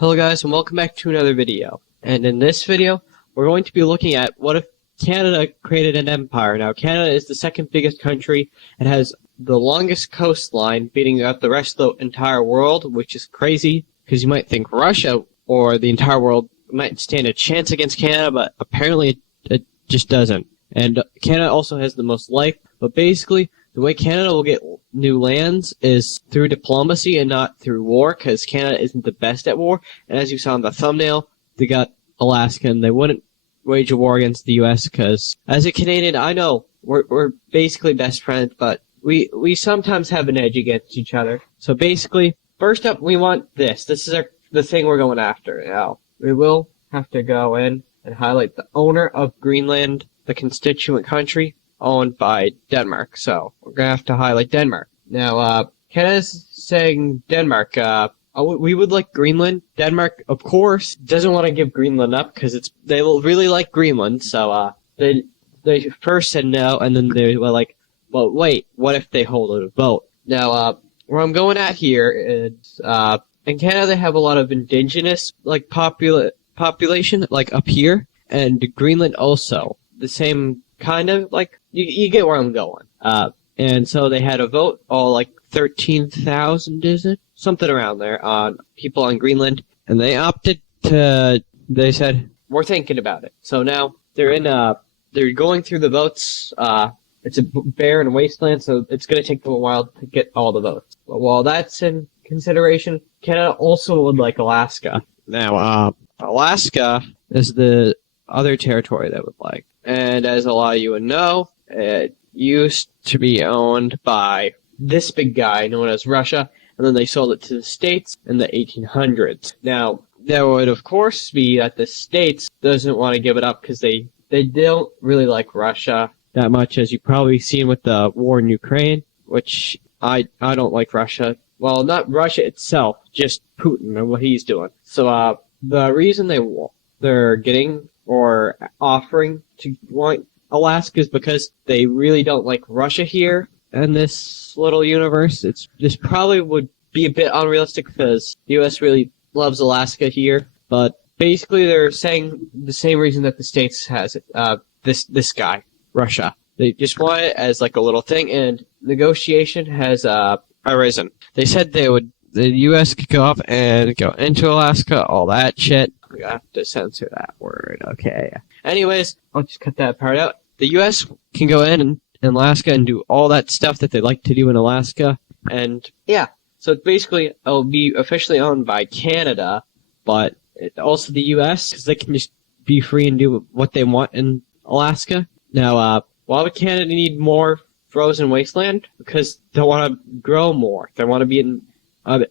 Hello guys, and welcome back to another video. And in this video, we're going to be looking at what if Canada created an empire. Now, Canada is the second biggest country. It has the longest coastline, beating out the rest of the entire world, which is crazy, because you might think Russia or the entire world might stand a chance against Canada, but apparently it just doesn't. And Canada also has the most life, but basically, the way Canada will get new lands is through diplomacy and not through war, because Canada isn't the best at war. And as you saw in the thumbnail, they got Alaska, and they wouldn't wage a war against the U.S. because, as a Canadian, I know we're basically best friends, but we sometimes have an edge against each other. So basically, first up, we want this. This is the thing we're going after. Now, we will have to go in and highlight the owner of Greenland, the constituent country, owned by Denmark. So we're going to have to highlight Denmark. Now, Canada's saying Denmark, we would like Greenland. Denmark, of course, doesn't want to give Greenland up because they will really like Greenland. So they first said no, and then they were like, well, wait, what if they hold a vote? Now, where I'm going at here is, in Canada they have a lot of indigenous population, like up here, and Greenland also. The same kind of, like, you get where I'm going. And so they had a vote, all like 13,000, is it? Something around there, on people on Greenland. And they opted to, they said, we're thinking about it. So now they're going through the votes. It's a barren wasteland, so it's going to take them a while to get all the votes. But while that's in consideration, Canada also would like Alaska. Now, Alaska is the other territory they would like. And as a lot of you would know, it used to be owned by this big guy known as Russia, and then they sold it to the States in the 1800s. Now, there would, of course, be that the States doesn't want to give it up because they don't really like Russia that much, as you've probably seen with the war in Ukraine, which I don't like Russia. Well, not Russia itself, just Putin and what he's doing. So, the reason they're getting or offering to want Alaska is because they really don't like Russia here in this little universe. This probably would be a bit unrealistic because the U.S. really loves Alaska here, but basically they're saying the same reason that the States has it. This guy, Russia. They just want it as like a little thing, and negotiation has arisen. They said the U.S. could go up and go into Alaska, all that shit. We have to censor that word, okay. Anyways, I'll just cut that part out. The U.S. can go in Alaska and do all that stuff that they like to do in Alaska, and yeah. So basically, it'll be officially owned by Canada, but also the U.S., because they can just be free and do what they want in Alaska. Now, why would Canada need more frozen wasteland? Because they want to grow more. They want to be an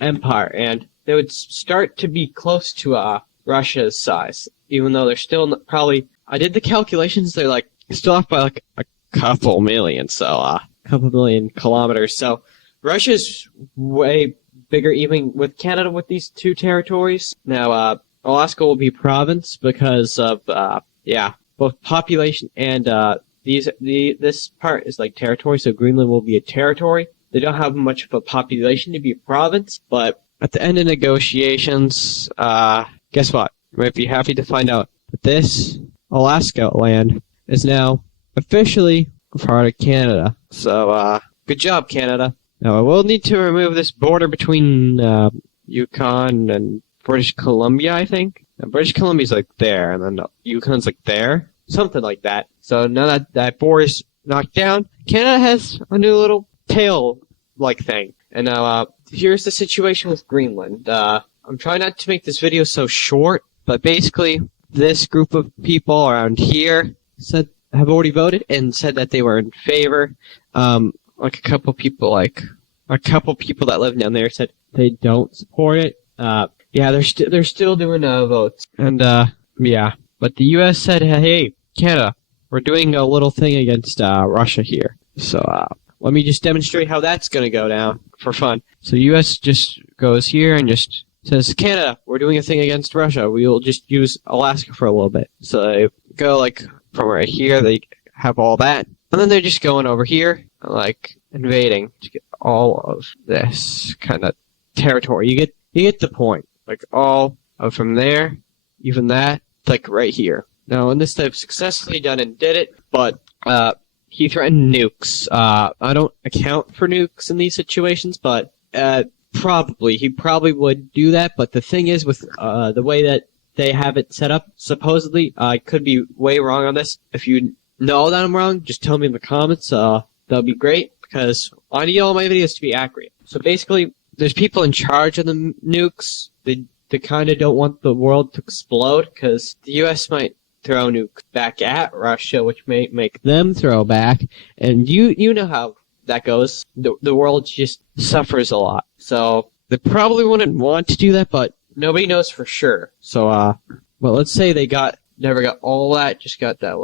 empire, and they would start to be close to Russia's size, even though they're still probably, I did the calculations, they're like still off by like a couple million, so a couple million kilometers. So Russia's way bigger, even with Canada, with these two territories. Now, Alaska will be province because of both population and this part is like territory. So Greenland will be a territory. They don't have much of a population to be a province, but at the end of negotiations, guess what? You might be happy to find out that this Alaska land is now officially a part of Canada. So, good job, Canada. Now, I will need to remove this border between Yukon and British Columbia, I think. Now, British Columbia's like there, and then Yukon's like there. Something like that. So now that border's knocked down, Canada has a new little tail-like thing. And now, here's the situation with Greenland. I'm trying not to make this video so short, but basically, this group of people around here have already voted and said that they were in favor. Like a couple people that live down there said they don't support it. They're still doing votes. And but the U.S. said, hey, Canada, we're doing a little thing against Russia here. So let me just demonstrate how that's going to go down for fun. So the U.S. just goes here and just says, Canada, we're doing a thing against Russia. We'll just use Alaska for a little bit. So they go like from right here, they have all that. And then they're just going over here, like invading to get all of this kind of territory. You get the point. Like all from there, even that, like right here. Now, in this, they've successfully done and did it, but he threatened nukes. I don't account for nukes in these situations, but he probably would do that. But the thing is, with the way that they have it set up, supposedly, I could be way wrong on this. If you know that I'm wrong, just tell me in the comments. That'll be great, because I need all my videos to be accurate. So basically, there's people in charge of the nukes. They kind of don't want the world to explode, because the U.S. might throw nukes back at Russia, which may make them throw back. And you know how that goes. The world just suffers a lot. So they probably wouldn't want to do that, but nobody knows for sure. So, well, let's say they never got all that, just got that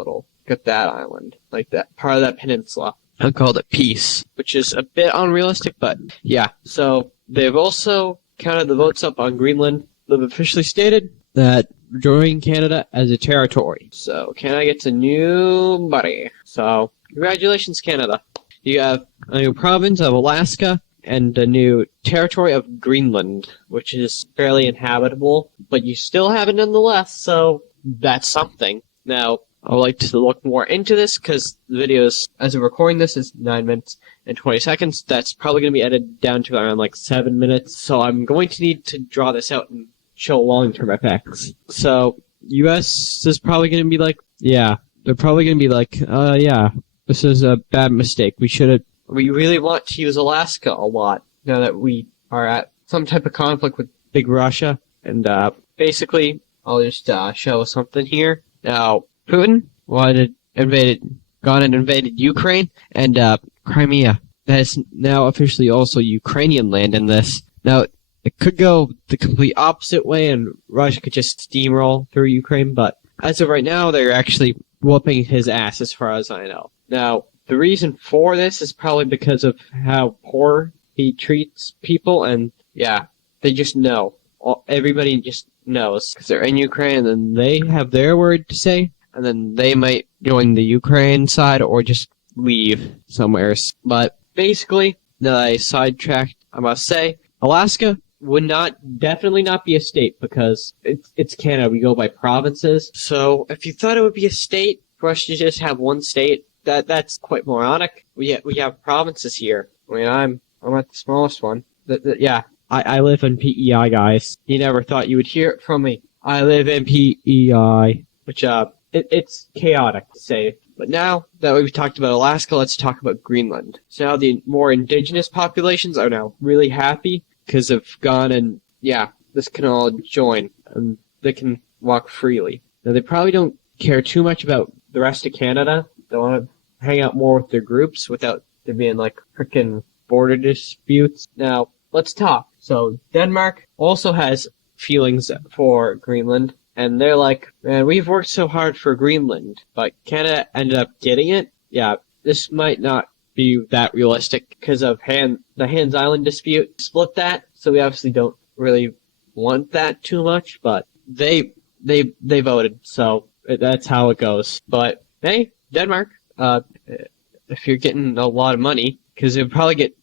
island, like that part of that peninsula. I called it peace, which is a bit unrealistic, but yeah. So they've also counted the votes up on Greenland. They've officially stated that joining Canada as a territory. So Canada gets a new buddy. So congratulations, Canada. You have a new province of Alaska and a new territory of Greenland, which is fairly inhabitable, but you still have it nonetheless, so that's something. Now, I would like to look more into this, because the video is, as of recording this, is 9 minutes and 20 seconds. That's probably going to be edited down to around like 7 minutes, so I'm going to need to draw this out and show long-term effects. So, US is probably going to be like, yeah, they're probably going to be like, yeah, this is a bad mistake. We really want to use Alaska a lot, now that we are at some type of conflict with Big Russia. And, basically, I'll just, show something here. Now, Putin gone and invaded Ukraine and, Crimea. That is now officially also Ukrainian land in this. Now, it could go the complete opposite way, and Russia could just steamroll through Ukraine, but as of right now, they're actually whooping his ass, as far as I know. Now, the reason for this is probably because of how poor he treats people, and yeah, they just know. Everybody just knows, because they're in Ukraine, and then they have their word to say, and then they might join the Ukraine side or just leave somewhere. But basically, I sidetracked, I must say, Alaska would definitely not be a state, because it's Canada. We go by provinces. So if you thought it would be a state for us to just have one state, that's quite moronic. We have provinces here. I mean, I'm at the smallest one. Yeah, I live in PEI, guys. You never thought you would hear it from me. I live in PEI, which it's chaotic to say. But now that we've talked about Alaska, let's talk about Greenland. So now the more indigenous populations are now really happy, because they've gone and, yeah, this can all join, and they can walk freely. Now, they probably don't care too much about the rest of Canada. They want to hang out more with their groups without there being, like, frickin' border disputes. Now, let's talk. So, Denmark also has feelings for Greenland, and they're like, man, we've worked so hard for Greenland, but Canada ended up getting it. Yeah, this might not be that realistic because of the Hans Island dispute split that, so we obviously don't really want that too much, but they voted, so that's how it goes. But hey, Denmark, if you're getting a lot of money, because they'll probably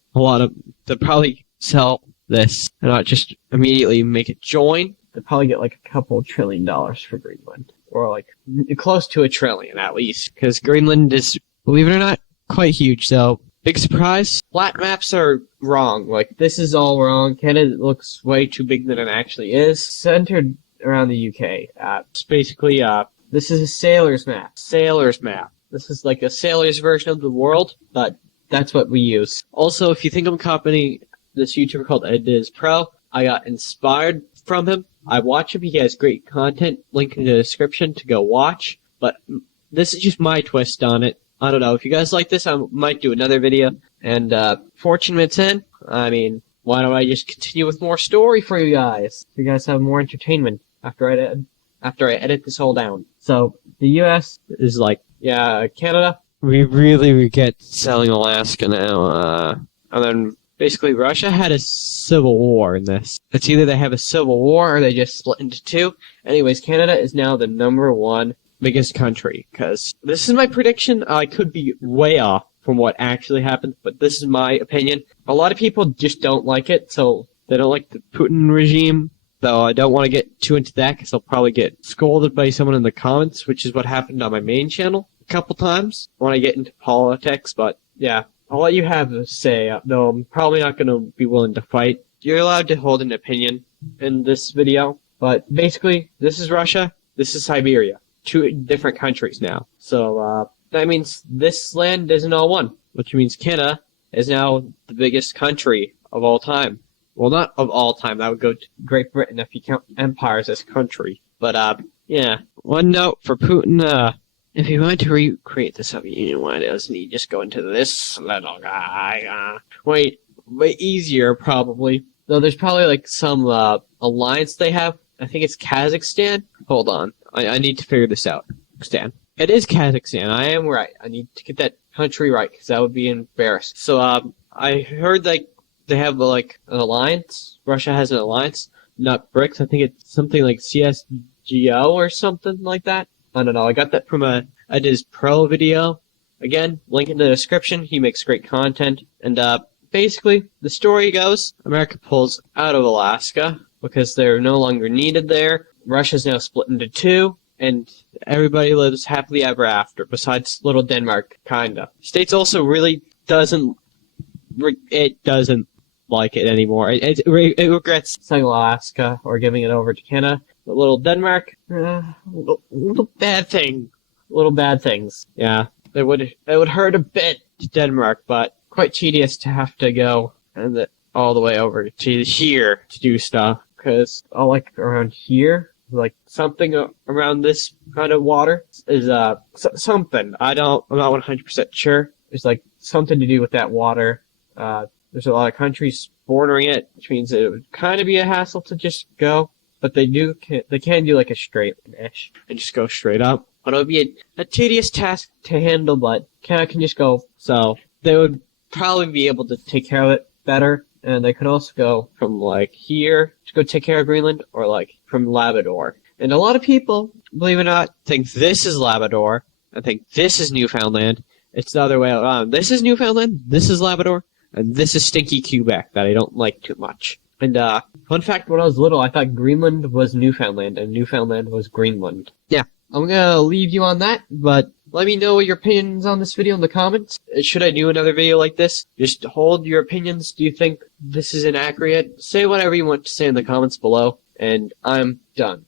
sell this and not just immediately make it join. They'll probably get like a couple $1 trillion for Greenland, or like close to $1 trillion at least, because Greenland is, believe it or not, quite huge. So, big surprise, flat maps are wrong. Like, this is all wrong. Canada looks way too big than it actually is. Centered around the UK. It's basically, this is a sailor's map. This is like a sailor's version of the world, but that's what we use. Also, if you think I'm copying this YouTuber called AdizzPro, I got inspired from him. I watch him. He has great content. Link in the description to go watch. But this is just my twist on it. I don't know. If you guys like this, I might do another video. And 14 minutes in, I mean, why don't I just continue with more story for you guys? So you guys have more entertainment after I edit this all down. So the U.S. is like, yeah, Canada, we really regret selling Alaska now. And then basically Russia had a civil war in this. It's either they have a civil war or they just split into two. Anyways, Canada is now the #1 biggest country, because this is my prediction. I could be way off from what actually happened, but this is my opinion. A lot of people just don't like it, so they don't like the Putin regime, though I don't want to get too into that because I'll probably get scolded by someone in the comments, which is what happened on my main channel a couple times when I get into politics. But yeah, I'll let you have a say, though I'm probably not going to be willing to fight. You're allowed to hold an opinion in this video, but basically, this is Russia, this is Siberia. Two different countries now. So that means this land isn't all one, which means Canada is now the biggest country of all time. Well, not of all time. That would go to Great Britain if you count empires as country. But yeah. One note for Putin. If you want to recreate the Soviet Union, why doesn't he just go into this little guy? Way easier, probably. Though there's probably like some alliance they have. I think it's Kazakhstan. Hold on. I need to figure this out. Stan. It is Kazakhstan. I am right. I need to get that country right because that would be embarrassing. So I heard like they have like an alliance. Russia has an alliance, not BRICS. I think it's something like CSGO or something like that. I don't know. I got that from a AdizzPro video. Again, link in the description. He makes great content. And basically, the story goes, America pulls out of Alaska because they're no longer needed there. Russia's now split into two, and everybody lives happily ever after, besides little Denmark, kinda. States also really doesn't like it anymore. It regrets selling Alaska or giving it over to Canada. But little Denmark, little bad things. Yeah, it would hurt a bit to Denmark, but quite tedious to have to go and all the way over to here to do stuff. Because like around here, like something around this kind of water is something. I'm not 100% sure. There's like something to do with that water. There's a lot of countries bordering it, which means it would kind of be a hassle to just go. But they can do like a straight-ish and just go straight up. But it would be a tedious task to handle, but Canada can just go. So they would probably be able to take care of it better. And they could also go from like here to go take care of Greenland, or like from Labrador. And a lot of people, believe it or not, think this is Labrador and think this is Newfoundland. It's the other way around. This is Newfoundland, this is Labrador, and this is stinky Quebec that I don't like too much. And fun fact, when I was little, I thought Greenland was Newfoundland and Newfoundland was Greenland. Yeah, I'm gonna leave you on that, but let me know your opinions on this video in the comments. Should I do another video like this? Just hold your opinions. Do you think this is inaccurate? Say whatever you want to say in the comments below, and I'm done.